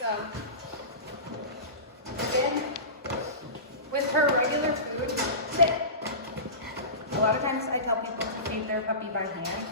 So, again, with her regular food, sit. A lot of times I tell people to feed their puppy by hand,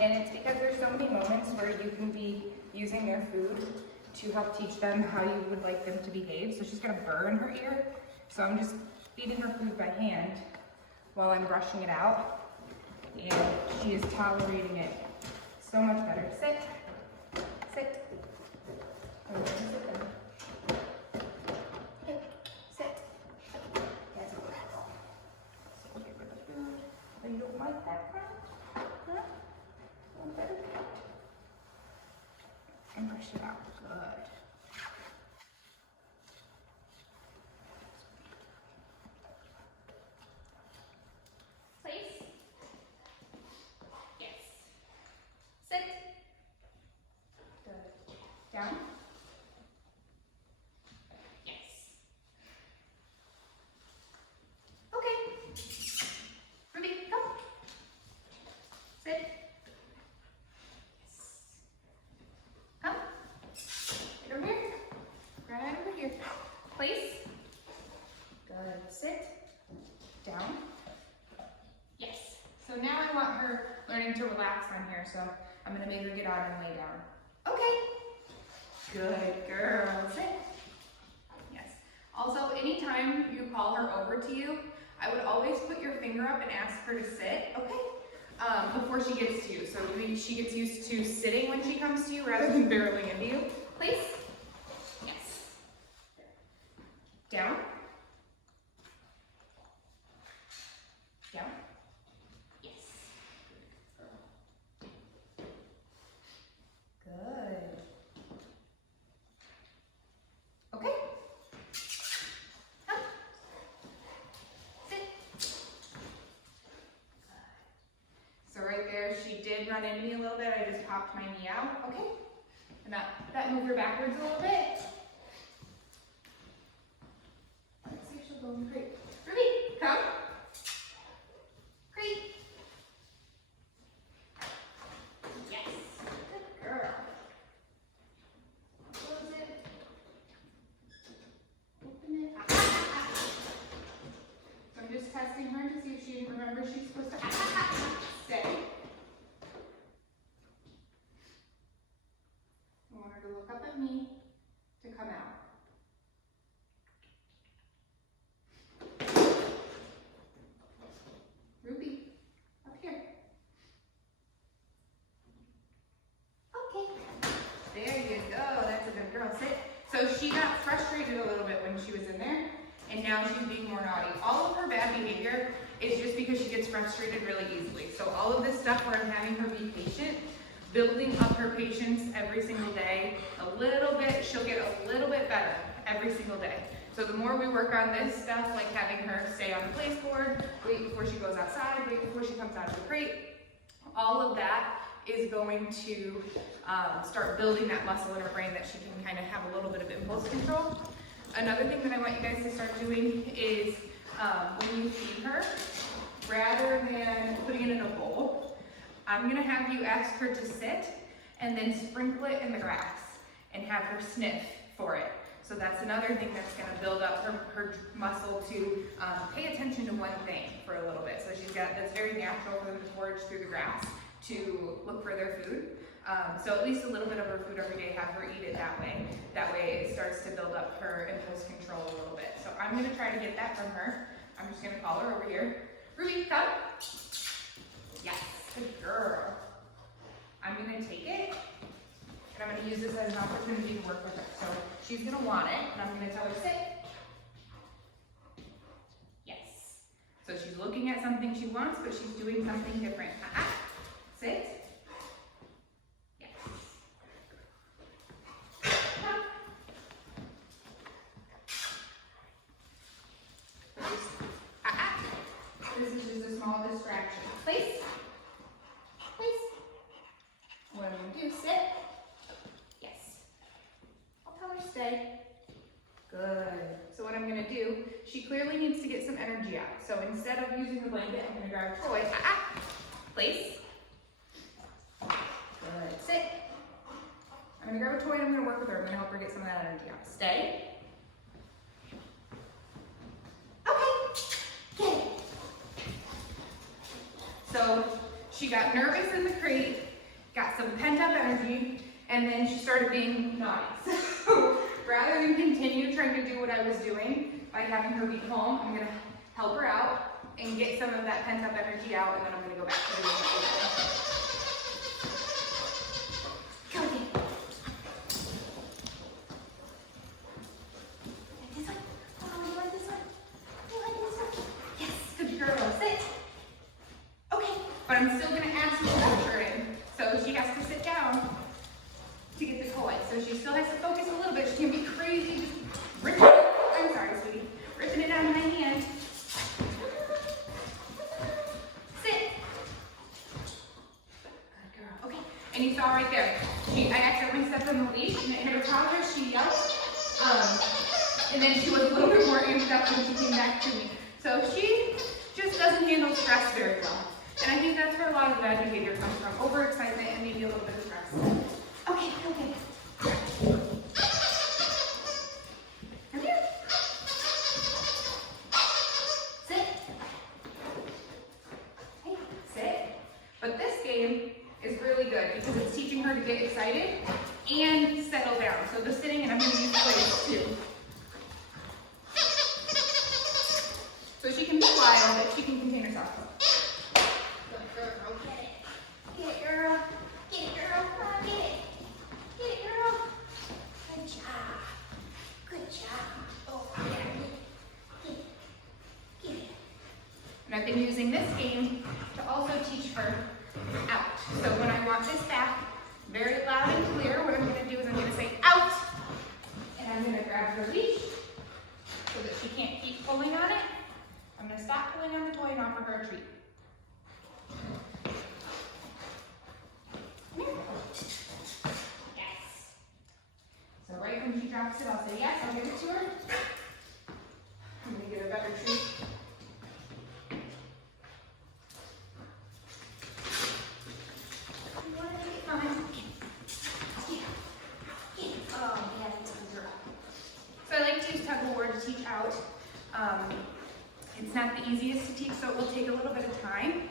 and it's because there's so many moments where you can be using their food to help teach them how you would like them to behave. So she's gonna burn her ear, so I'm just feeding her food by hand while I'm brushing it out, and she is tolerating it so much better. Sit, sit. Sit. Yes. So get rid of the food. Oh, you don't like that crap? Huh? Want better? And brush it out. Good. Place. Yes. Sit. Good. Down. Yes. Okay. Ruby, come. Sit. Yes. Come. Get over here. Right over here. Place. Good. Sit. Down. Yes. So now I want her learning to relax on here, so I'm gonna make her get out and lay down. Okay. Good girl. Sit. Yes. Also, anytime you call her over to you, I would always put your finger up and ask her to sit, okay? Before she gets to you. So maybe she gets used to sitting when she comes to you rather than barreling into you. Please. Yes. Down. Down. Yes. Good. Okay. Up. Sit. So right there, she did run into me a little bit. I just popped my knee out. Okay. And that moved her backwards a little bit. Let's see if she'll go in the crate. Ruby, come. Crate. Yes. Good girl. Close it. Open it. So I'm just testing her to see if she remembers she's supposed to stay. I want her to look up at me to come out. Ruby, up here. Okay. There you go. That's a good girl. Sit. So she got frustrated a little bit when she was in there, and now she's being more naughty. All of her bad behavior is just because she gets frustrated really easily. So all of this stuff where I'm having her be patient, building up her patience every single day, a little bit, she'll get a little bit better every single day. So the more we work on this stuff, like having her stay on the place board, wait before she goes outside, wait before she comes out of the crate, all of that is going to start building that muscle in her brain that she can kind of have a little bit of impulse control. Another thing that I want you guys to start doing is when you feed her, rather than putting it in a bowl, I'm gonna have you ask her to sit and then sprinkle it in the grass and have her sniff for it. So that's another thing that's gonna build up her muscle to pay attention to one thing for a little bit. So that's very natural for them to forage through the grass to look for their food. So at least a little bit of her food every day, have her eat it that way. That way it starts to build up her impulse control a little bit. So I'm gonna try to get that from her. I'm just gonna call her over here. Ruby, come. Yes, good girl. I'm gonna take it, and I'm gonna use this as an opportunity to work with her. So she's gonna want it, and I'm gonna tell her sit. Yes. So she's looking at something she wants, but she's doing something different. Sit. Yes. Come. This is just a small distraction. Place. Place. What I'm gonna do, sit. Yes. I'll tell her stay. Good. So what I'm gonna do, she clearly needs to get some energy out. So instead of using the blanket, I'm gonna grab a toy. Place. Good. Sit. I'm gonna grab a toy and I'm gonna work with her. I'm gonna help her get some of that energy out. Stay. Okay, get it. So she got nervous in the crate, got some pent up energy, and then she started being naughty. So rather than continue trying to do what I was doing by having her be calm, I'm gonna help her out and get some of that pent up energy out, and then I'm gonna go back to doing it. Go again. Like this one. Oh, you like this one? You like this one? Yes, good girl. Sit. Okay, but I'm still gonna add some pressure in. So she has to sit down to get the toy. So she still has to focus a little bit. She can't be crazy, just ripping it. I'm sorry, sweetie. Ripping it out of my hand. Sit. Good girl. Okay. And you saw right there, I accidentally stepped on the leash and it hit her collar. She yelled. And then she was a little bit more amped up when she came back to me. So she just doesn't handle stress very well. And I think that's where a lot of bad behavior comes from. Overexcitement and maybe a little bit of stress. Okay, okay. Come here. Sit. Hey, sit. But this game is really good because it's teaching her to get excited and settle down. So the sitting, and I'm going to use plates too. So she can be wild, but she can contain herself. Good girl, get it. Get it, girl. Get it, girl. Get it. Get it, girl. Good job. Good job. Oh, yeah. Get it. Get it. And I've been using this game to also teach her out. So when I want this back, very loud and clear, what I'm going to do is I'm going to say out. And I'm going to grab her leash so that she can't keep pulling on it. I'm going to stop pulling on the toy and offer her a treat. Come here. Yes. So right when she drops it, I'll say yes, I'll give it to her. I'm going to get a better treat. You want to make it fun? Oh, yeah, that's a good girl. So I like to use tug of war to teach out. It's not the easiest to teach, so it will take a little bit of time,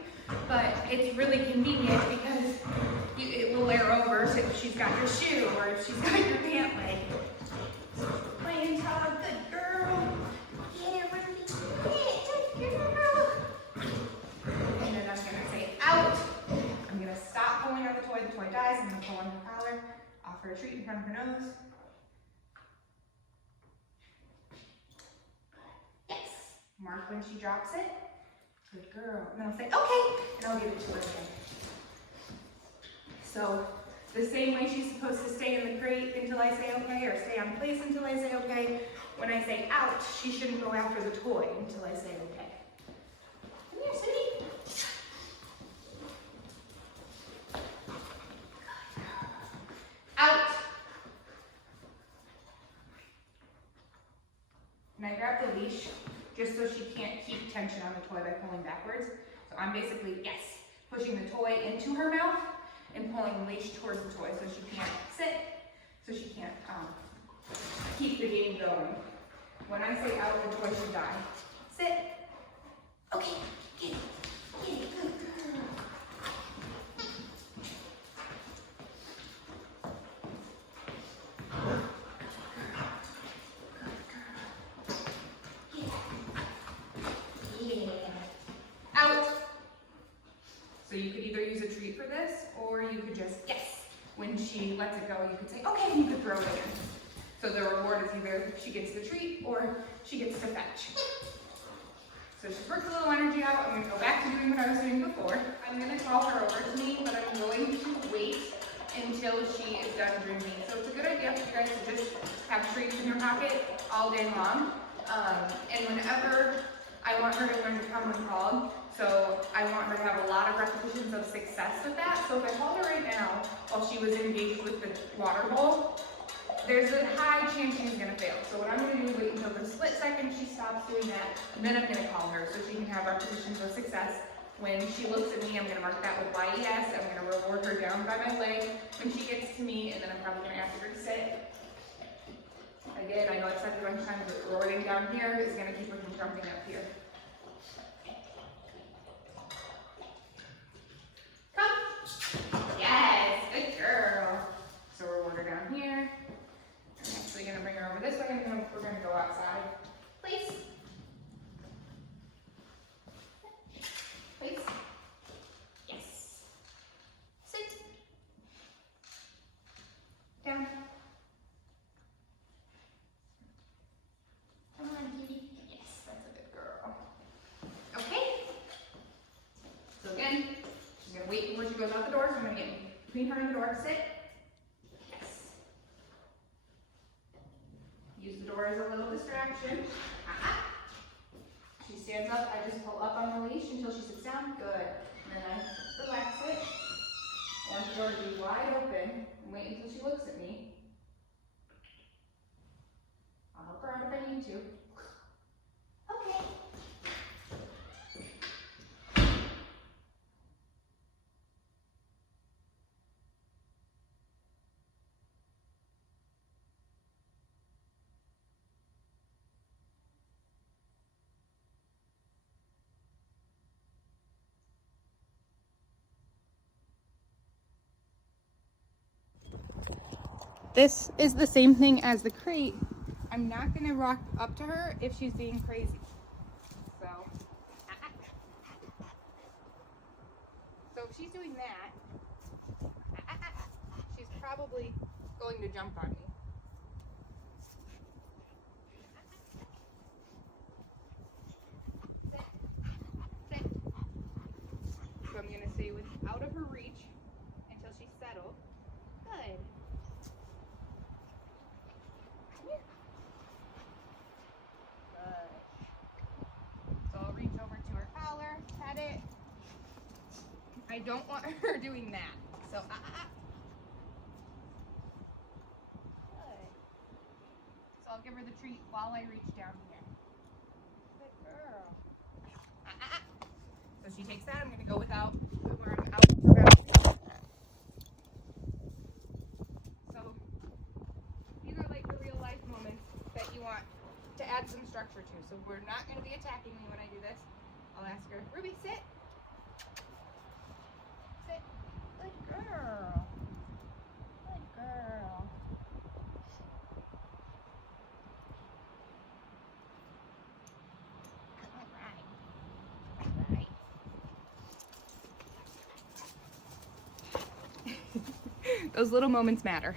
but it's really convenient because it will layer over so if she's got your shoe or if she's got your pant leg. Playing tug, good girl. Get it, Ruby. Get it, good girl. And then I'm gonna say out. I'm gonna stop pulling on the toy dies. I'm gonna pull on her collar, offer a treat in front of her nose. Mark when she drops it. Good girl. And then I'll say, okay, and I'll give it to her again. So the same way she's supposed to stay in the crate until I say okay, or stay on place until I say okay. When I say out, she shouldn't go after the toy until I say okay. Come here, sweetie. Out. And I grab the leash just so she can't keep tension on the toy by pulling backwards. So I'm basically, yes, pushing the toy into her mouth and pulling the leash towards the toy so she can't sit, so she can't keep the game going. When I say out, the toy should die. Sit. Okay, get it. Get it, good girl. So you could either use a treat for this, or you could just, yes, when she lets it go, you could say, okay, and you could throw it in. So the reward is either she gets the treat, or she gets to fetch. So she's worked a little energy out. I'm gonna go back to doing what I was doing before. I'm gonna call her over to me, but I'm going to wait until she is done drinking. So it's a good idea for you guys to just have treats in your pocket all day long. And whenever I want her to learn to come when called, so I want her to have a lot of repetitions of success with that. So if I called her right now while she was engaged with the water bowl, there's a high chance she's gonna fail. So what I'm gonna do is wait until the split second she stops doing that, and then I'm gonna call her so she can have repetitions of success When she looks at me, I'm gonna mark that with YES. I'm gonna reward her down by my leg when she gets to me, and then I'm probably gonna ask her to sit. Again, I know I've said it a bunch of times, but rewarding down here is gonna keep her from jumping up here. Come. Yes, good girl. So reward her down here. I'm actually gonna bring her over this way, and then we're gonna go outside. Please. Please. Yes. Sit. Down. Come on, kitty. Yes, that's a good girl. Okay. So again, she's gonna wait before she goes out the door, so I'm gonna get between her and the door. Sit. Yes. Use the door as a little distraction. She stands up, I just pull up on the leash until she sits down. Good. And then I relax it. I want the door to be wide open and wait until she looks at me. I'll help her out if I need to. Okay. This is the same thing as the crate. I'm not gonna rock up to her if she's being crazy. So if she's doing that, she's probably going to jump on me. Sit. Sit. So I'm gonna stay out of her reach until she's settled. Good. So I'll reach over to her collar, pet it. I don't want her doing that. So, Good. So I'll give her the treat while I reach down here. Good girl. So she takes that. I'm gonna go without where I'm out for bounce. So these are like the real life moments that you want to add some structure to. So we're not going to be attacking me when I do this. I'll ask her, Ruby, sit. Sit. Good girl. Good girl. All right. All right. Those little moments matter.